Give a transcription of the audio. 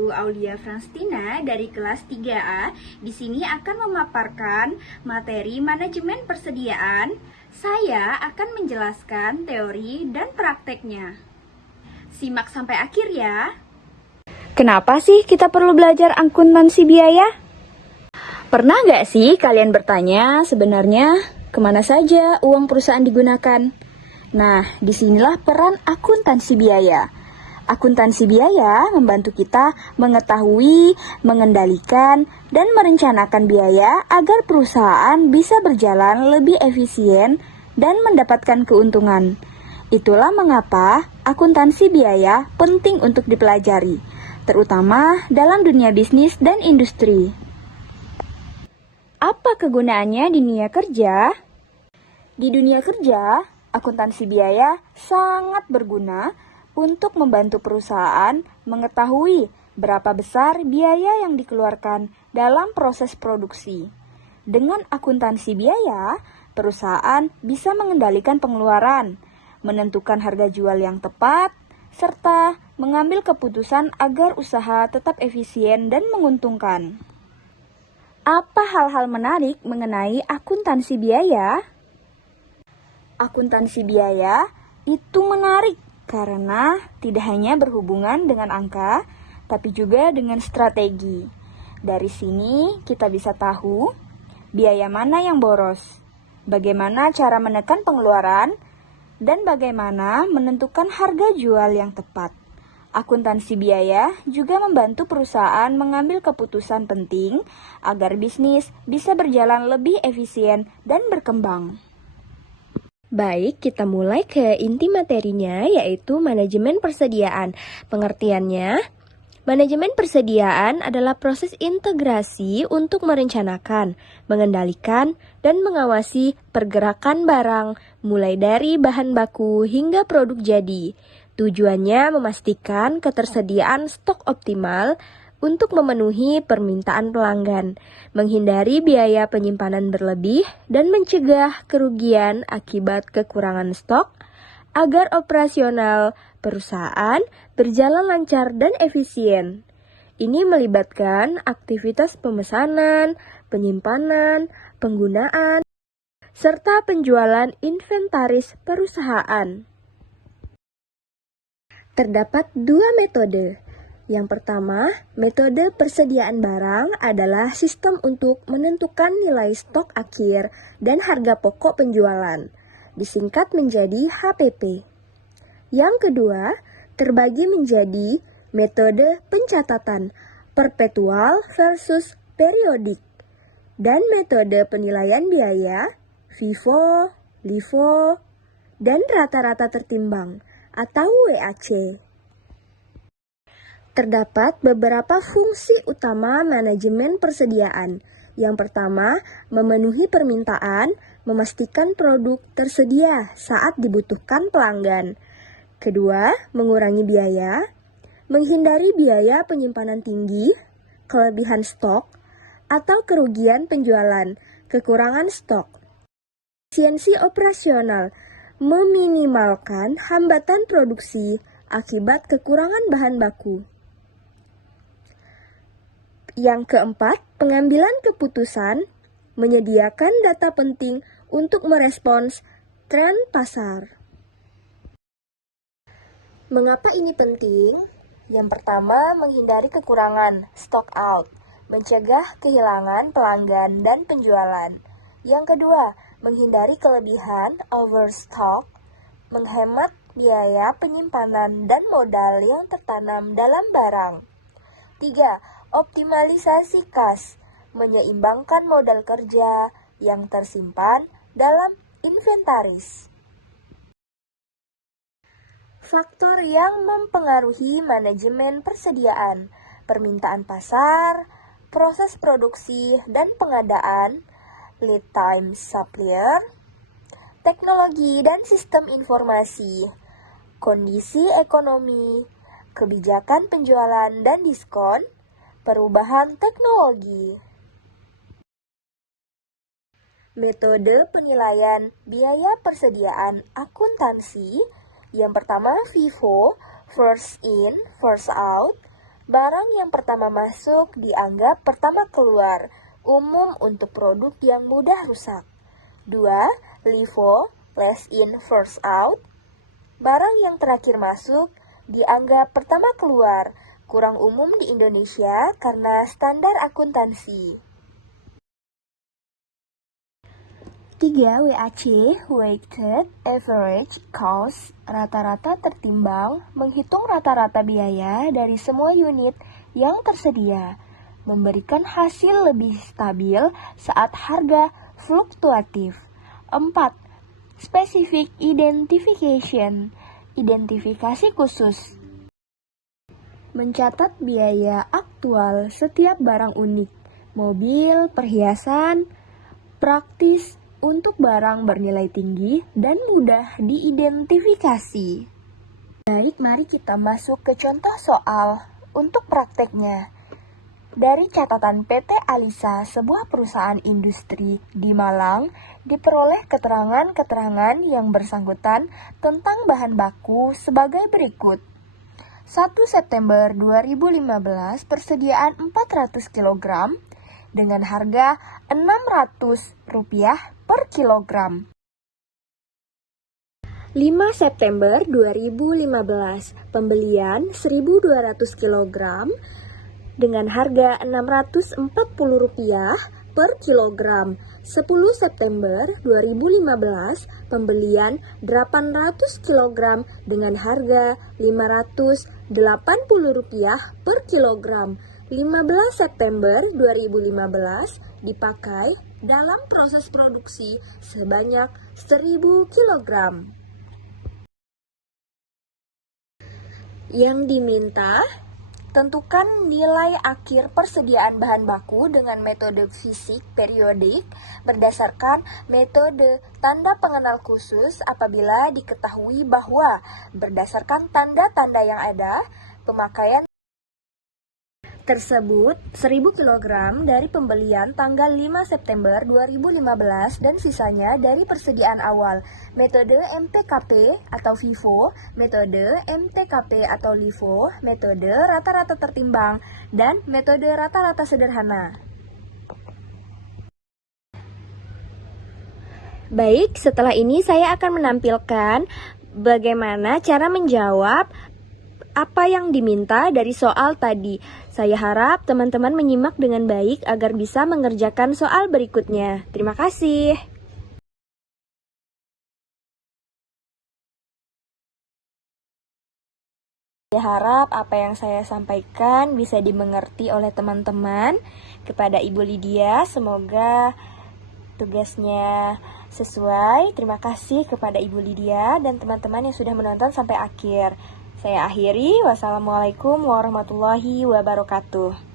Putu Aulia Franstina dari kelas 3A. Di sini akan memaparkan materi manajemen persediaan. Saya akan menjelaskan teori dan prakteknya. Simak sampai akhir ya. Kenapa sih kita perlu belajar akuntansi biaya? Pernah nggak sih kalian bertanya sebenarnya kemana saja uang perusahaan digunakan? Nah, disinilah peran akuntansi biaya. Akuntansi biaya membantu kita mengetahui, mengendalikan, dan merencanakan biaya agar perusahaan bisa berjalan lebih efisien dan mendapatkan keuntungan. Itulah mengapa akuntansi biaya penting untuk dipelajari, terutama dalam dunia bisnis dan industri. Apa kegunaannya di dunia kerja? Di dunia kerja, akuntansi biaya sangat berguna untuk membantu perusahaan mengetahui berapa besar biaya yang dikeluarkan dalam proses produksi. Dengan akuntansi biaya, perusahaan bisa mengendalikan pengeluaran, menentukan harga jual yang tepat, serta mengambil keputusan agar usaha tetap efisien dan menguntungkan. Apa hal-hal menarik mengenai akuntansi biaya? Akuntansi biaya itu menarik karena tidak hanya berhubungan dengan angka, tapi juga dengan strategi. Dari sini kita bisa tahu biaya mana yang boros, bagaimana cara menekan pengeluaran, dan bagaimana menentukan harga jual yang tepat. Akuntansi biaya juga membantu perusahaan mengambil keputusan penting agar bisnis bisa berjalan lebih efisien dan berkembang. Baik, kita mulai ke inti materinya, yaitu manajemen persediaan. Pengertiannya, manajemen persediaan adalah proses integrasi untuk merencanakan, mengendalikan, dan mengawasi pergerakan barang, mulai dari bahan baku hingga produk jadi. Tujuannya memastikan ketersediaan stok optimal untuk memenuhi permintaan pelanggan, menghindari biaya penyimpanan berlebih, dan mencegah kerugian akibat kekurangan stok agar operasional perusahaan berjalan lancar dan efisien. Ini melibatkan aktivitas pemesanan, penyimpanan, penggunaan, serta penjualan inventaris perusahaan. Terdapat dua metode. Yang pertama, metode persediaan barang adalah sistem untuk menentukan nilai stok akhir dan harga pokok penjualan, disingkat menjadi HPP. Yang kedua, terbagi menjadi metode pencatatan, perpetual versus periodik, dan metode penilaian biaya, FIFO, LIFO, dan rata-rata tertimbang, atau WAC. Terdapat beberapa fungsi utama manajemen persediaan. Yang pertama, memenuhi permintaan, memastikan produk tersedia saat dibutuhkan pelanggan. Kedua, mengurangi biaya, menghindari biaya penyimpanan tinggi, kelebihan stok, atau kerugian penjualan, kekurangan stok. Efisiensi operasional, meminimalkan hambatan produksi akibat kekurangan bahan baku. Yang keempat, pengambilan keputusan, menyediakan data penting untuk merespons tren pasar. Mengapa ini penting? Yang pertama, menghindari kekurangan, stock out, mencegah kehilangan pelanggan dan penjualan. Yang kedua, menghindari kelebihan, overstock, menghemat biaya penyimpanan dan modal yang tertanam dalam barang. 3. Optimalisasi kas, menyeimbangkan modal kerja yang tersimpan dalam inventaris. Faktor yang mempengaruhi manajemen persediaan, permintaan pasar, proses produksi dan pengadaan, lead time supplier, teknologi dan sistem informasi, kondisi ekonomi, kebijakan penjualan dan diskon, perubahan teknologi. Metode penilaian biaya persediaan akuntansi. Yang pertama, FIFO, first in, first out, Barang yang pertama masuk dianggap pertama keluar, umum untuk produk yang mudah rusak. 2. LIFO, last in, first out. Barang yang terakhir masuk dianggap pertama keluar, kurang umum di Indonesia karena standar akuntansi. 3. WAC, weighted average cost, rata-rata tertimbang, menghitung rata-rata biaya dari semua unit yang tersedia, memberikan hasil lebih stabil saat harga fluktuatif. 4. Specific identification, identifikasi khusus, mencatat biaya aktual setiap barang unik, mobil, perhiasan, praktis untuk barang bernilai tinggi dan mudah diidentifikasi. Baik, mari kita masuk ke contoh soal untuk prakteknya. Dari catatan PT Alisa, sebuah perusahaan industri di Malang, diperoleh keterangan-keterangan yang bersangkutan tentang bahan baku sebagai berikut. 1 September 2015, persediaan 400 kg dengan harga Rp600 per kilogram. 5 September 2015, pembelian 1.200 kg dengan harga Rp640 per kilogram. 10 September 2015, pembelian 800 kg dengan harga Rp580 per kilogram. 15 September 2015 dipakai dalam proses produksi sebanyak 1.000 kg. Yang diminta, tentukan nilai akhir persediaan bahan baku dengan metode fisik periodik berdasarkan metode tanda pengenal khusus apabila diketahui bahwa berdasarkan tanda-tanda yang ada, pemakaian tersebut 1.000 kg dari pembelian tanggal 5 September 2015 dan sisanya dari persediaan awal. Metode MTKP atau FIFO, metode MTKP atau LIFO, metode rata-rata tertimbang, dan metode rata-rata sederhana. Baik, setelah ini saya akan menampilkan bagaimana cara menjawab apa yang diminta dari soal tadi. Saya harap teman-teman menyimak dengan baik agar bisa mengerjakan soal berikutnya. Terima kasih. Saya harap apa yang saya sampaikan bisa dimengerti oleh teman-teman. Kepada Ibu Lydia, semoga tugasnya sesuai. Terima kasih kepada Ibu Lydia dan teman-teman yang sudah menonton sampai akhir. Saya akhiri, wassalamualaikum warahmatullahi wabarakatuh.